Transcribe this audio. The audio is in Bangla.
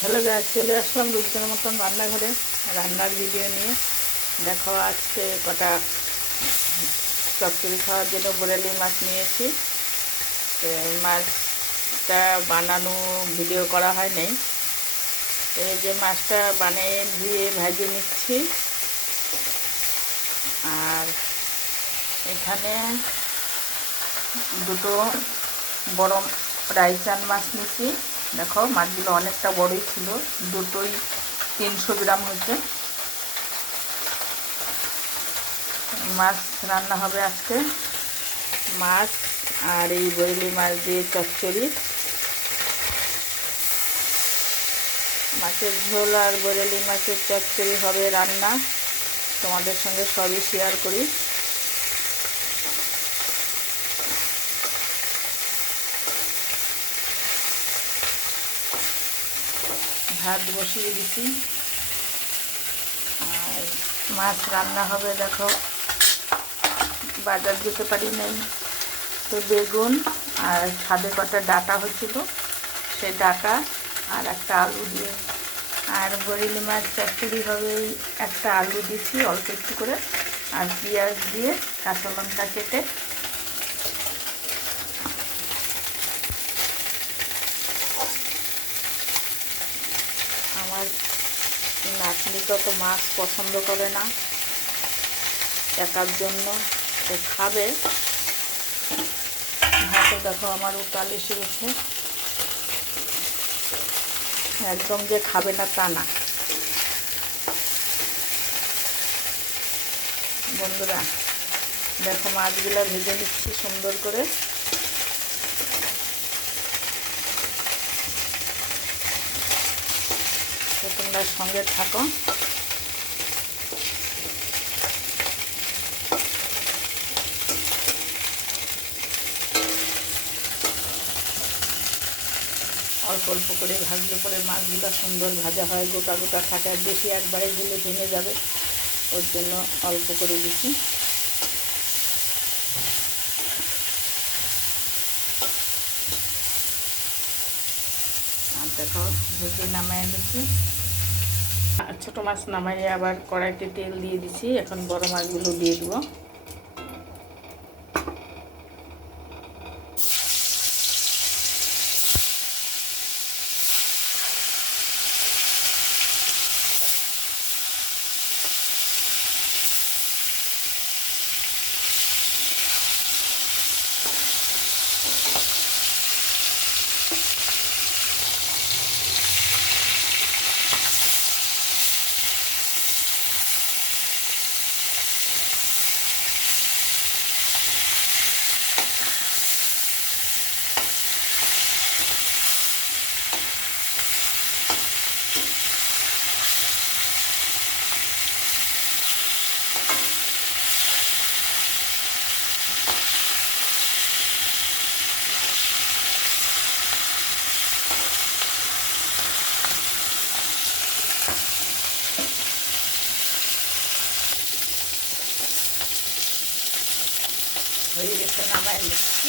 হ্যালো গাইস, চলে আসলাম রোজগার মতন রান্নাঘরে রান্নার ভিডিও নিয়ে। দেখো, আজকে কটা চচ্চড়ি খাওয়ার জন্য বরেলি মাছ নিয়েছি। তো এই মাছটা বানানো ভিডিও করা হয় নাই। তো এই যে মাছটা বানিয়ে ধুয়ে ভেজে নিচ্ছি। আর এখানে দুটো বড় রাইচান মাছ নিচ্ছি। দেখো, মাছগুলো অনেকটা বড়ই ছিল, দুটোই 300 গ্রাম হয়েছে। মাছ রান্না হবে আজকে, মাছ আর এই বরেলি মাছ দিয়ে চচ্চড়ি। মাছের ঝোল আর বরেলি মাছের চচ্চড়ি হবে রান্না। তোমাদের সঙ্গে সবই শেয়ার করি। ভাত বসিয়ে দিচ্ছি আর মাছ রান্না হবে। দেখো, বাজার যেতে পারি নাই, তো বেগুন আর ছাদে কটা ডাঁটা হচ্ছিল, সেই ডাঁটা আর একটা আলু দিয়ে। আর বরেলি মাছ চচ্চড়ি হবে, একটা আলু দিচ্ছি অল্প একটু করে, আর পেঁয়াজ দিয়ে কাঁচা লঙ্কা কেটে। আমার নাতনি তো মাছ পছন্দ করে না, একার জন্য তো খাবে। ভাতে দেখো আমার উতাল এসে গেছে, একদম যে খাবে না তা না। বন্ধুরা দেখো, মাছগুলো ভেজে নিচ্ছি সুন্দর করে। তো তোমরা সঙ্গে থাকো। অল্প অল্প করে ভাজলে পরে মাছগুলো সুন্দর ভাজা হয়, গোটা গোটা থাকে। বেশি একবারে দিলে ভেঙে যাবে, ওর জন্য অল্প করে দিচ্ছি। আর দেখো, ভেজে নামাই দিচ্ছি। আর ছোটো মাছ নামাইয়ে আবার কড়াইতে তেল দিয়ে দিচ্ছি। এখন বড় মাছগুলো দিয়ে দেবো। হয়ে গেছে, নামাই দিচ্ছি।